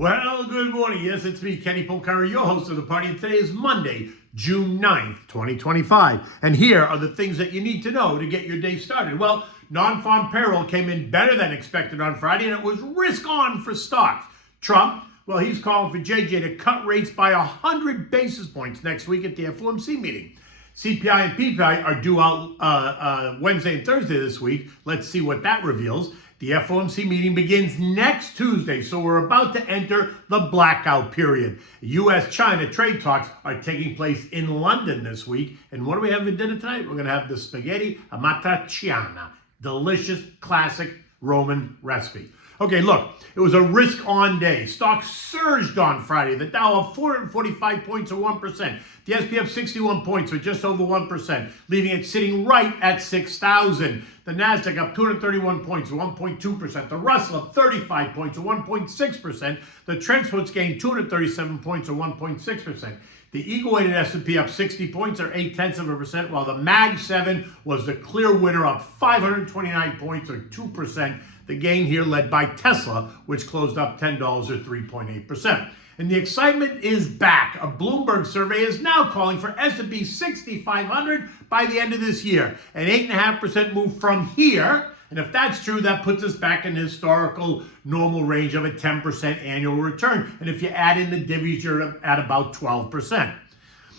Well, good morning. Yes, it's me, Kenny Polcari, your host of the party. And today is Monday, June 9th, 2025. And here are the things that you need to know to get your day started. Well, non-farm payroll came in better than expected on Friday, and it was risk on for stocks. Trump, well, he's calling for JJ to cut rates by 100 basis points next week at the FOMC meeting. CPI and PPI are due out Wednesday and Thursday this week. Let's see what that reveals. The FOMC meeting begins next Tuesday, so we're about to enter the blackout period. U.S.-China trade talks are taking place in London this week. And what do we have for dinner tonight? We're going to have the spaghetti Amatriciana. Delicious, classic Roman recipe. Okay, look, it was a risk-on day. Stocks surged on Friday. The Dow up 445 points or 1%. The S&P up 61 points or just over 1%, leaving it sitting right at 6,000. The Nasdaq up 231 points or 1.2%. The Russell up 35 points or 1.6%. The Transports gained 237 points or 1.6%. The eagle-weighted S&P up 60 points or 0.8%, while the Mag 7 was the clear winner, up 529 points or 2%. The gain here led by Tesla, which closed up $10 or 3.8%. And the excitement is back. A Bloomberg survey is now calling for S&P 6,500 by the end of this year. An 8.5% move from here. And if that's true, that puts us back in the historical normal range of a 10% annual return. And if you add in the divvies, you're at about 12%.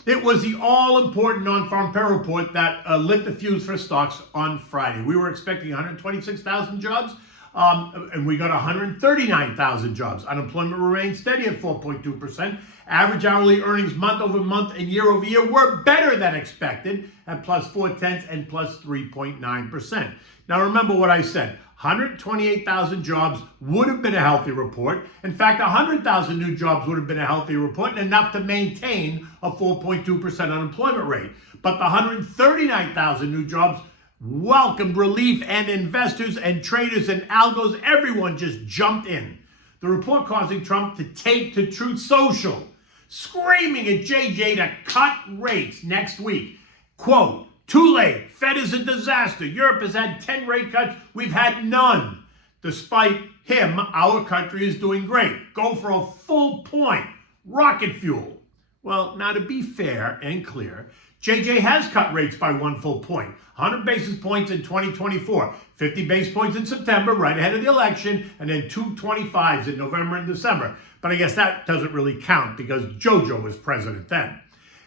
It was the all-important non-farm payroll report that lit the fuse for stocks on Friday. We were expecting 126,000 jobs. And we got 139,000 jobs. Unemployment remained steady at 4.2%. Average hourly earnings month over month and year over year were better than expected at plus 0.4 and plus 3.9%. Now remember what I said. 128,000 jobs would have been a healthy report. In fact, 100,000 new jobs would have been a healthy report and enough to maintain a 4.2% unemployment rate. But the 139,000 new jobs welcomed relief, and investors and traders and algos, everyone just jumped in. The report causing Trump to take to Truth Social, screaming at JJ to cut rates next week. Quote, "Too late. Fed is a disaster. Europe has had 10 rate cuts. We've had none. Despite him, our country is doing great. Go for a full point. Rocket fuel." Well, now to be fair and clear, JJ has cut rates by 1 full point. 100 basis points in 2024, 50 basis points in September, right ahead of the election, and then 225s in November and December. But I guess that doesn't really count because JoJo was president then.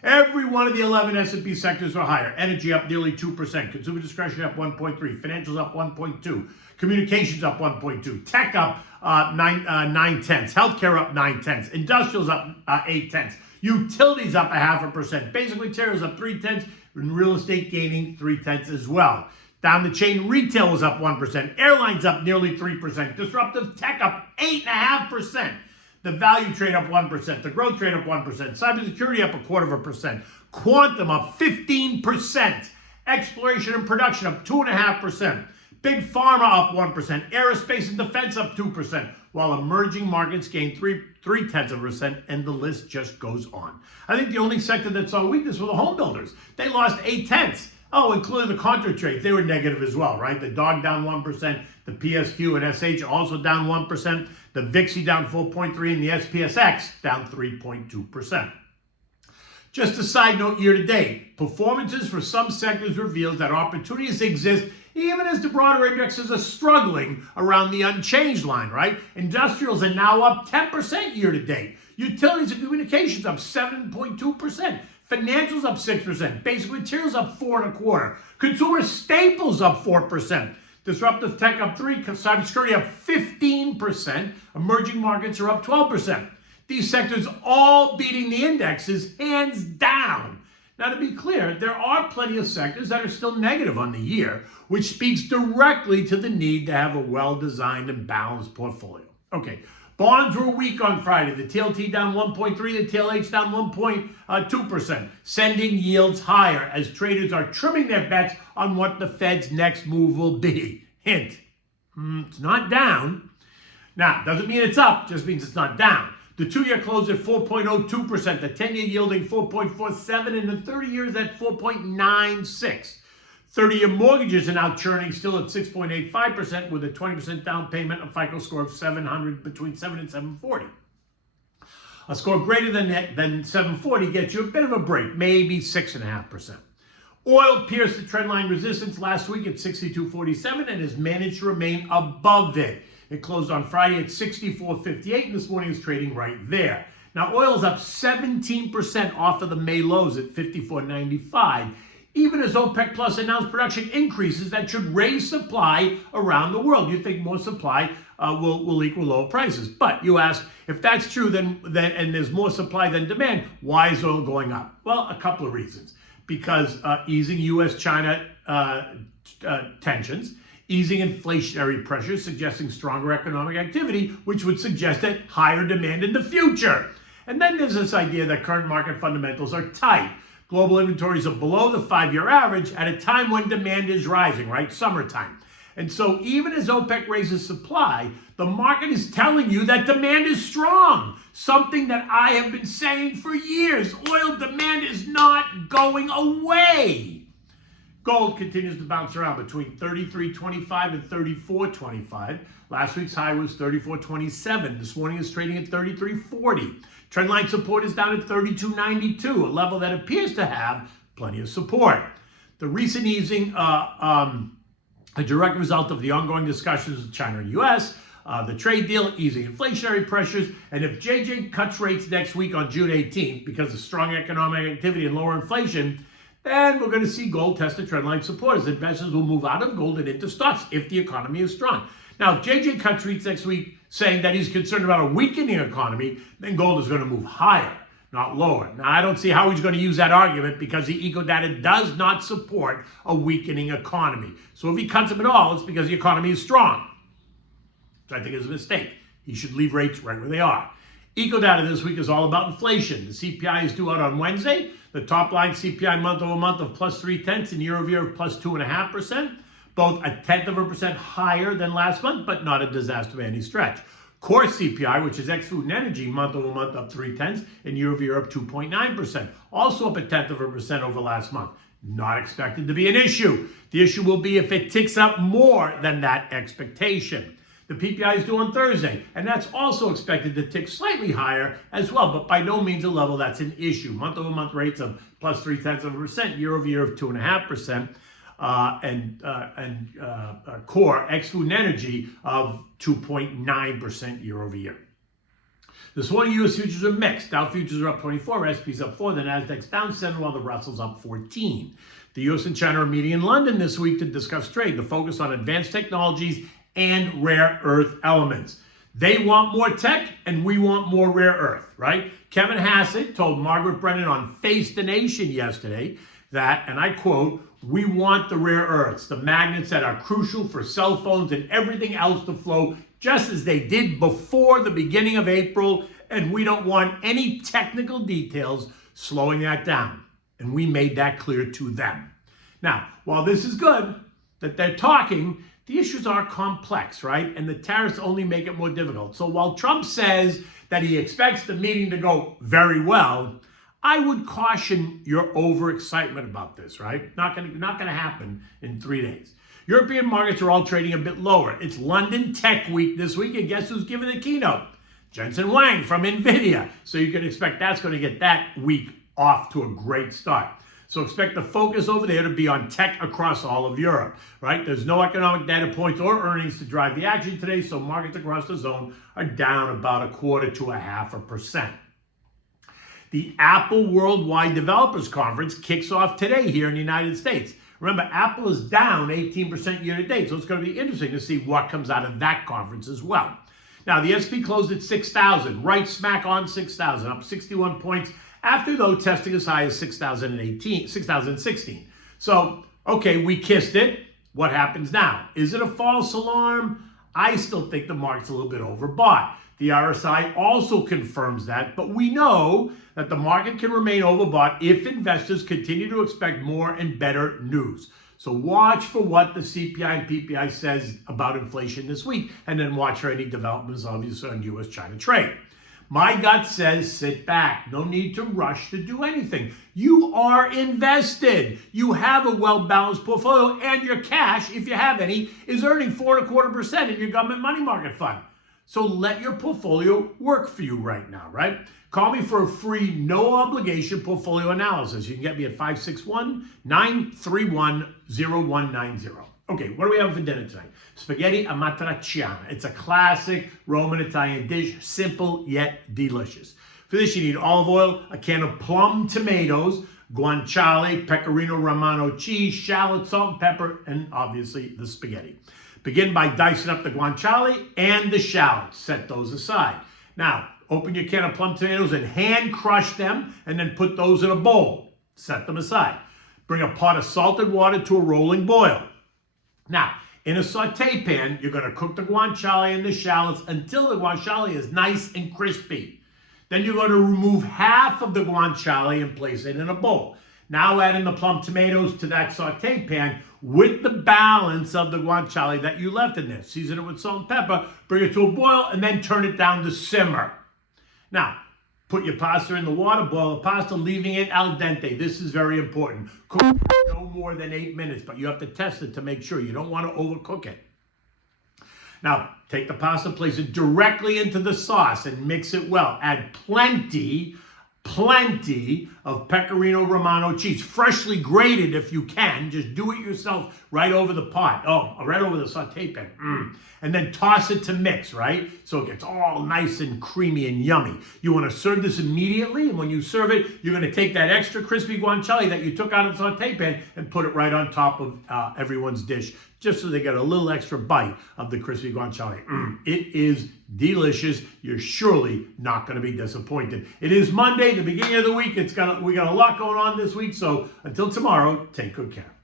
Every one of the 11 S&P sectors are higher. Energy up nearly 2%. Consumer discretionary up 1.3. Financials up 1.2. Communications up 1.2. Tech up 9/10. Healthcare up 9/10. Industrials up 8/10. Utilities up 0.5%. Basic materials up 0.3. And real estate gaining 0.3 as well. Down the chain, retail was up 1%. Airlines up nearly 3%. Disruptive tech up 8.5%. The value trade up 1%. The growth trade up 1%. Cybersecurity up 0.25%. Quantum up 15%. Exploration and production up 2.5%. Big pharma up 1%. Aerospace and defense up 2%. While emerging markets gained 0.3%, and the list just goes on. I think the only sector that saw weakness were the home builders. They lost 0.8. Oh, including the contra trades. They were negative as well, right? The DOG down 1%. The PSQ and SH also down 1%. The VIXI down 4.3%. And the SPSX down 3.2%. Just a side note, year to date, performances for some sectors reveals that opportunities exist even as the broader indexes are struggling around the unchanged line, right? Industrials are now up 10% year to date. Utilities and communications up 7.2%. Financials up 6%. Basic materials up 4.25%. Consumer staples up 4%. Disruptive tech up 3%. Cybersecurity up 15%. Emerging markets are up 12%. These sectors all beating the indexes hands down. Now, to be clear, there are plenty of sectors that are still negative on the year, which speaks directly to the need to have a well-designed and balanced portfolio. Okay, bonds were weak on Friday. The TLT down 1.3%, the TLH down 1.2%, sending yields higher as traders are trimming their bets on what the Fed's next move will be. Hint, it's not down. Now, doesn't mean it's up, just means it's not down. The 2-year closed at 4.02%, the 10-year yielding 4.47%, and the 30 years at 4.96%. 30-year mortgages are now churning still at 6.85% with a 20% down payment, a FICO score of 700, between 7 and 740. A score greater than 740 gets you a bit of a break, maybe 6.5%. Oil pierced the trendline resistance last week at 62.47 and has managed to remain above it. It closed on Friday at 64.58 and this morning is trading right there. Now oil is up 17% off of the May lows at 54.95. Even as OPEC Plus announced production increases that should raise supply around the world. You think more supply will equal lower prices. But you ask, if that's true, then and there's more supply than demand, why is oil going up? Well, a couple of reasons. Because easing U.S.-China tensions, easing inflationary pressures, suggesting stronger economic activity, which would suggest that higher demand in the future. And then there's this idea that current market fundamentals are tight. Global inventories are below the 5-year average at a time when demand is rising, right? Summertime. And so even as OPEC raises supply, the market is telling you that demand is strong. Something that I have been saying for years. Oil demand is not going away. Gold continues to bounce around between 33.25 and 34.25. Last week's high was 34.27. This morning is trading at 33.40. Trendline support is down at 32.92, a level that appears to have plenty of support. The recent easing, a direct result of the ongoing discussions with China and U.S., the trade deal, easing inflationary pressures, and if JJ cuts rates next week on June 18th because of strong economic activity and lower inflation, then we're going to see gold test the trendline support as investors will move out of gold and into stocks if the economy is strong. Now, if JJ cuts rates next week saying that he's concerned about a weakening economy, then gold is going to move higher, not lower. Now, I don't see how he's going to use that argument because the eco data does not support a weakening economy. So if he cuts them at all, it's because the economy is strong, which I think is a mistake. He should leave rates right where they are. Eco data this week is all about inflation. The CPI is due out on Wednesday. The top line CPI month over month of plus 0.3 and year over year of plus 2.5%. Both 0.1% higher than last month, but not a disaster by any stretch. Core CPI, which is ex-food and energy, month over month up 0.3 and year over year up 2.9%. Also up 0.1% over last month. Not expected to be an issue. The issue will be if it ticks up more than that expectation. The PPI is due on Thursday, and that's also expected to tick slightly higher as well, but by no means a level that's an issue. Month over month rates of plus 0.3%, year over year of 2.5%. Core ex-food and energy of 2.9% year over year. This morning, U.S. futures are mixed. Dow futures are up 24, S&P's up 4, the Nasdaq's down 7, while the Russell's up 14. The U.S. and China are meeting in London this week to discuss trade, the focus on advanced technologies and rare earth elements. They want more tech, and we want more rare earth, right? Kevin Hassett told Margaret Brennan on Face the Nation yesterday that, and I quote, "We want the rare earths, the magnets that are crucial for cell phones and everything else to flow just as they did before the beginning of April, and we don't want any technical details slowing that down." And we made that clear to them. Now, while this is good that they're talking, the issues are complex, right? And the tariffs only make it more difficult. So while Trump says that he expects the meeting to go very well, I would caution your overexcitement about this, right? Not gonna happen in 3 days. European markets are all trading a bit lower. It's London Tech Week this week, and guess who's giving the keynote? Jensen Huang from NVIDIA. So you can expect that's going to get that week off to a great start. So expect the focus over there to be on tech across all of Europe, right? There's no economic data points or earnings to drive the action today, so markets across the zone are down about 1/4 to 0.5%. The Apple Worldwide Developers Conference kicks off today here in the United States. Remember, Apple is down 18% year to date, so it's going to be interesting to see what comes out of that conference as well. Now, the S&P closed at 6,000, right smack on 6,000, up 61 points, after, though, testing as high as 6,016. So, okay, we kissed it. What happens now? Is it a false alarm? I still think the market's a little bit overbought. The RSI also confirms that, but we know that the market can remain overbought if investors continue to expect more and better news. So watch for what the CPI and PPI says about inflation this week, and then watch for any developments, obviously, on U.S.-China trade. My gut says sit back. No need to rush to do anything. You are invested. You have a well-balanced portfolio, and your cash, if you have any, is earning 4.25% in your government money market fund. So let your portfolio work for you right now, right? Call me for a free, no obligation portfolio analysis. You can get me at 561-931-0190. Okay, what do we have for dinner tonight? Spaghetti Amatriciana. It's a classic Roman Italian dish, simple yet delicious. For this, you need olive oil, a can of plum tomatoes, guanciale, pecorino romano cheese, shallot, salt, and pepper, and obviously the spaghetti. Begin by dicing up the guanciale and the shallots. Set those aside. Now, open your can of plum tomatoes and hand crush them, and then put those in a bowl. Set them aside. Bring a pot of salted water to a rolling boil. Now, in a saute pan, you're going to cook the guanciale and the shallots until the guanciale is nice and crispy. Then you're going to remove half of the guanciale and place it in a bowl. Now add in the plum tomatoes to that saute pan with the balance of the guanciale that you left in there. Season it with salt and pepper, bring it to a boil, and then turn it down to simmer. Now, put your pasta in the water, boil the pasta, leaving it al dente. This is very important. Cook no more than 8 minutes, but you have to test it to make sure. You don't want to overcook it. Now, take the pasta, place it directly into the sauce and mix it well. Add plenty of pecorino romano cheese, freshly grated if you can. Just do it yourself right over the pot. Oh, right over the saute pan. And then toss it to mix, right? So it gets all nice and creamy and yummy. You want to serve this immediately, and when you serve it, you're going to take that extra crispy guanciale that you took out of the saute pan and put it right on top of everyone's dish, just so they get a little extra bite of the crispy guanciale. It is delicious. You're surely not going to be disappointed. It is Monday, the beginning of the week. We got a lot going on this week, so until tomorrow, take good care.